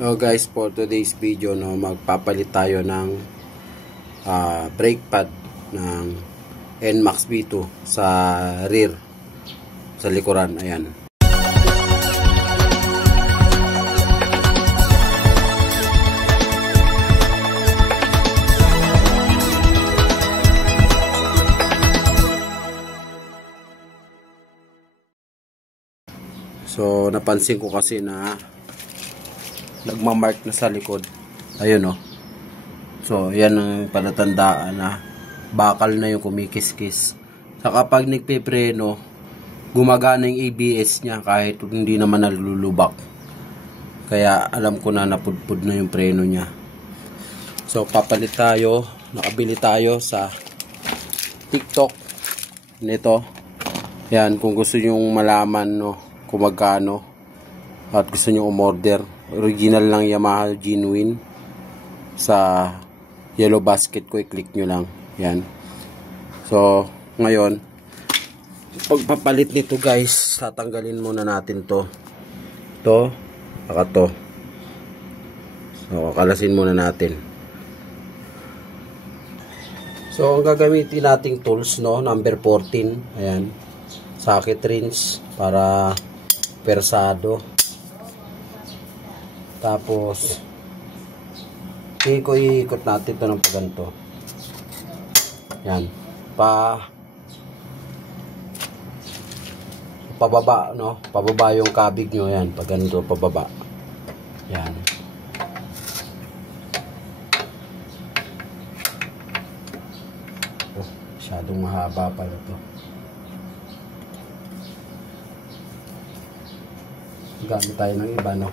So guys, for today's video, no, magpapalit tayo ng brake pad ng NMAX V2 sa rear, sa likuran. Ayan. So napansin ko kasi na nagmamark na sa likod. Ayun o. So yan ang palatandaan na bakal na yung kumikis-kis. So kapag nagpipreno, gumagana yung ABS niya kahit hindi naman nalulubak. Kaya alam ko na napudpud na yung preno niya. So papalit tayo. Nakabili tayo sa TikTok nito. Yan, kung gusto nyo malaman, no, kung magkano at gusto nyo umorder, original lang Yamaha genuine sa yellow basket ko, i-click nyo lang yan. So ngayon pagpapalit nito guys, tatanggalin muna natin to saka to. So kalasin muna natin. So ang gagamitin nating tools, no, number 14, ayan, socket wrench para persado. Tapos ikot natin ito ng paganto. Yan. Pababa, no? Pababa yung kabig nyo. Yan. Paganto, pababa. Yan. Oh, masyadong mahaba pala ito. Gamit tayo ng iba, no?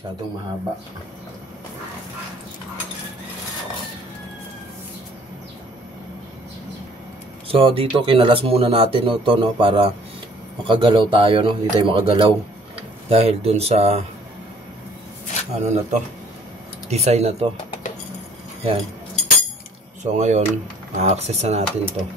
Masyadong mahaba. So dito kinalas muna natin, no, to, no, para makagalaw tayo, no. Hindi tayo makagalaw dahil dun sa ano na to, design na to. Yan. So ngayon ma-access na natin to.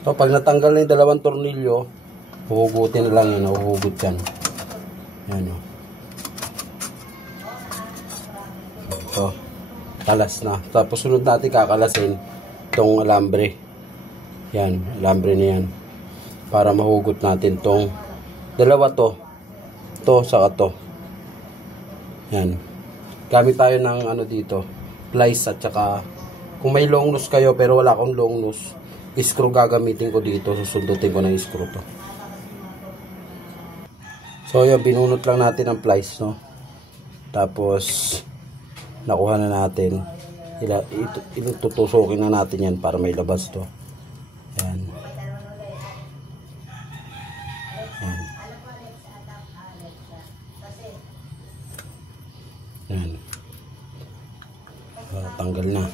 So pag natanggal na yung dalawang tornilyo, huhugutin na lang yun, huhugot yan. Yan o. So, kalas na. Tapos sunod natin kakalasin itong alambre. Yan, alambre na yan. Para mahugot natin itong dalawa to. To, saka to. Yan. Gamit tayo ng ano dito, plies at saka kung may long nose kayo pero wala akong long nose, screw gagamitin ko dito. Susundutin ko ng screw to. So yun, binunot lang natin ang plies, no. Tapos nakuha na natin, itutusukin na natin yan para may labas to. Ayan. Ayan. Ayan. Tanggal na.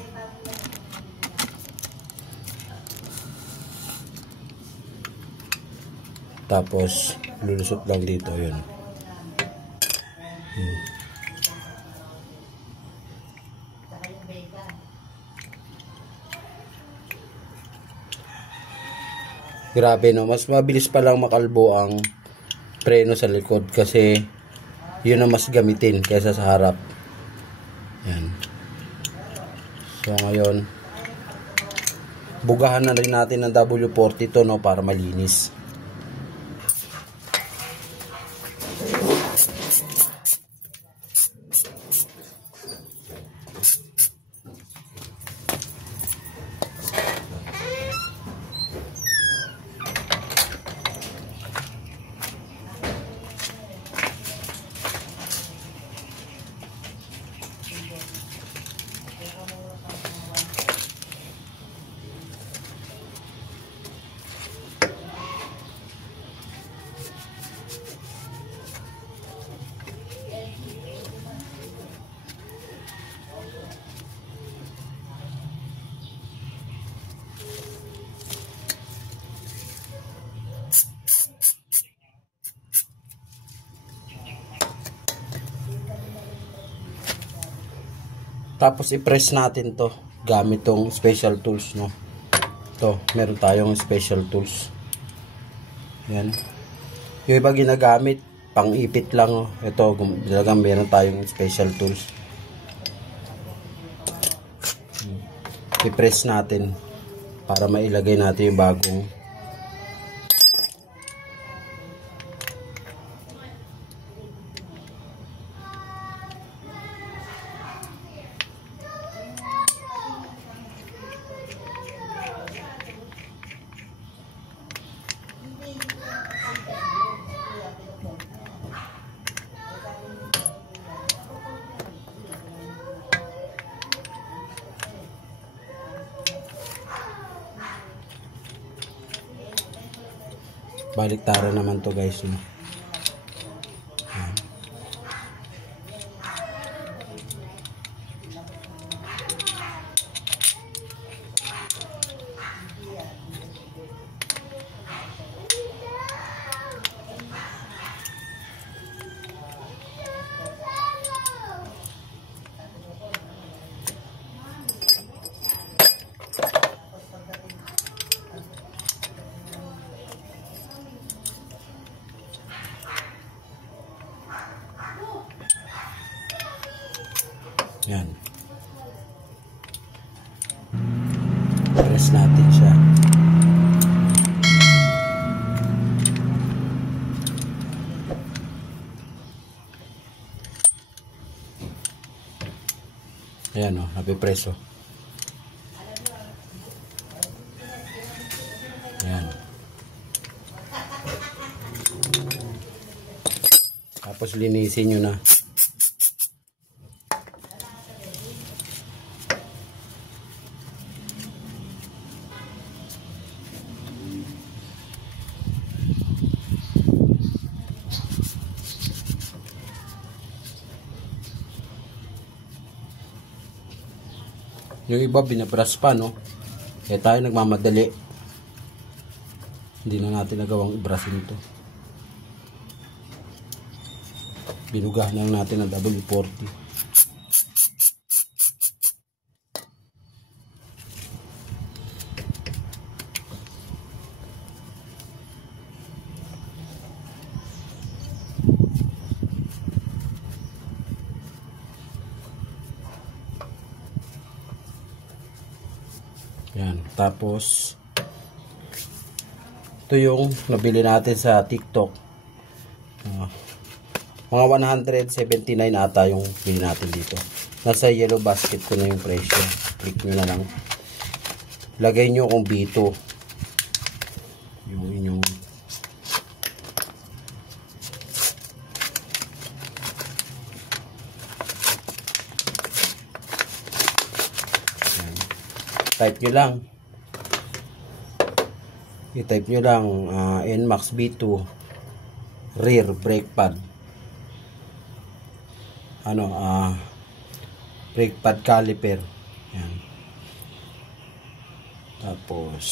Tapos lulusot lang dito, yun. Grabe, no, mas mabilis pa lang makalbo ang preno sa likod kasi yun ang mas gamitin kaysa sa harap. Yan. So ngayon bugahan na rin natin ng W40 to, no, para malinis. Tapos i-press natin to gamit tong special tools, no. To, meron tayong special tools. Yan. Yung iba ginagamit pang ipit lang, oh. Ito talagang meron tayong special tools. I-press natin para mailagay natin yung bagong. Baliktaran naman to, guys, no? Yan. Press natin siya. Ayan, o, napipreso. Ayan. Tapos linisin nyo na. Yung iba binabras pa, no? Kaya tayo nagmamadali. Hindi na natin nagawang ibrasin ito. Binugahan lang natin ang W40. Yan. Tapos ito yung nabili natin sa TikTok. Mga 179 ata yung bili natin dito. Nasa yellow basket ko na yung presyo. Click nyo na lang. Lagay nyo kung B2 yung inyong type nyo lang. I-type nyo lang NMAX B2 rear brake pad. Brake pad caliper. Yan. Tapos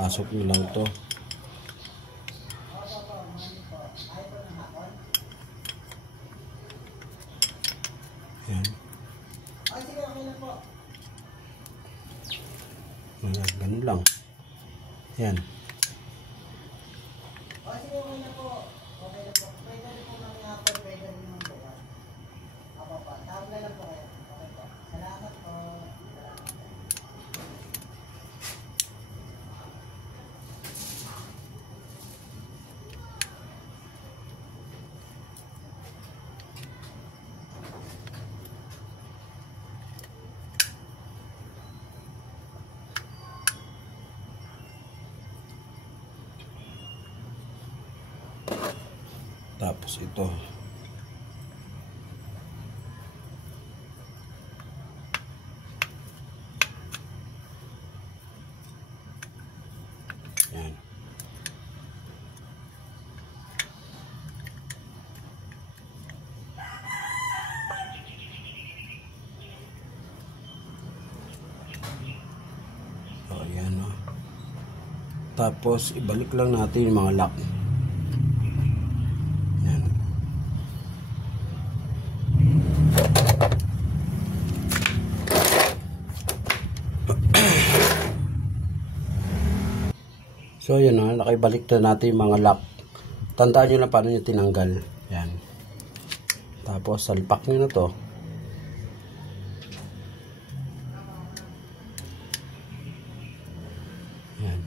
pasok nyo lang to. Yan. Ganun lang. Yan. Tapos ito. Yan. O, yan, o. Tapos ibalik lang natin yung mga lock. So yun na, nakibalik na natin yung mga lock. Tandaan nyo lang paano nyo tinanggal. Yan. Tapos salpak nyo na to. Yan.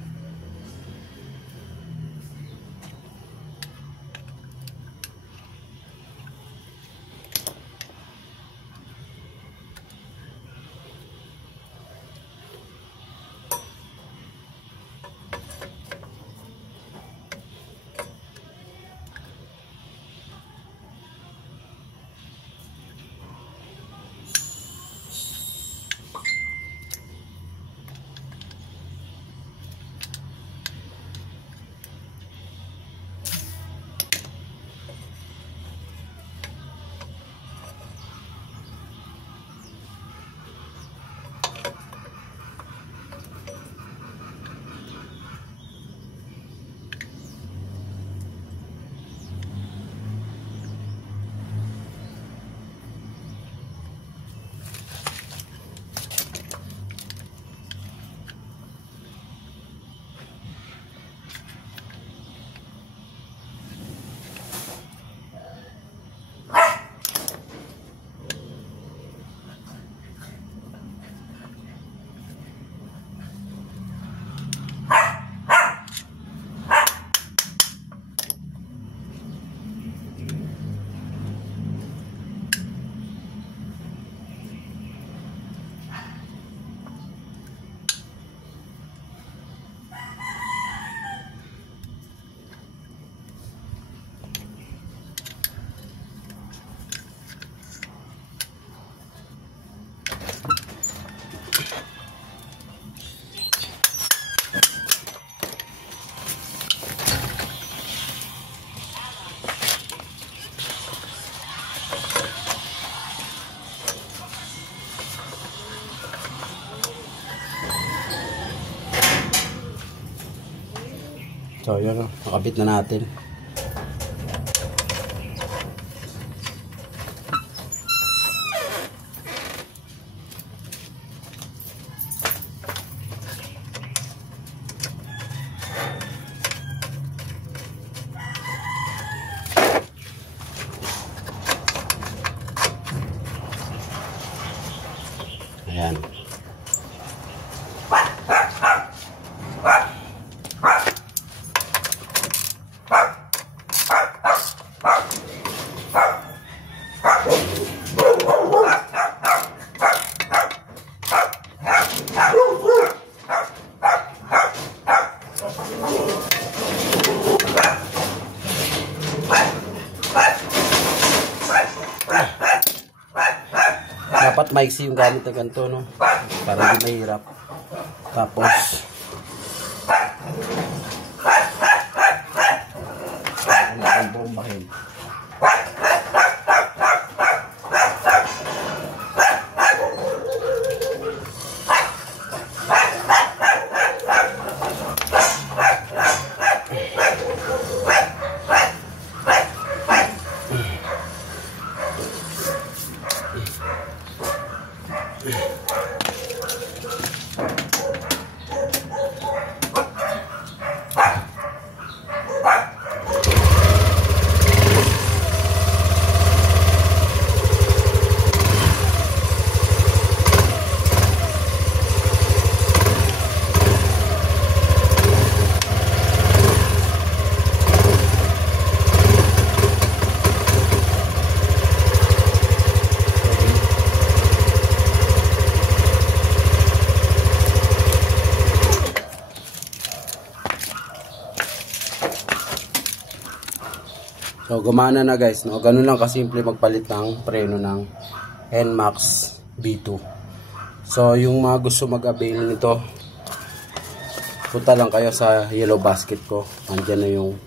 So yun, nakabit na natin. Ayan. Dapat maiksi yung gamit na ganito, no? Para hindi mahirap. Tapos ang bombahin. So gumana na guys, no? Ganun lang kasimple magpalit ng preno ng NMAX V2. So yung mga gusto mag-avail nito, punta lang kayo sa yellow basket ko. Andyan na yung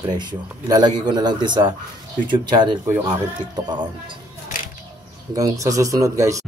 presyo. Ilalagay ko na lang din sa YouTube channel ko yung aking TikTok account. Hanggang sa susunod guys.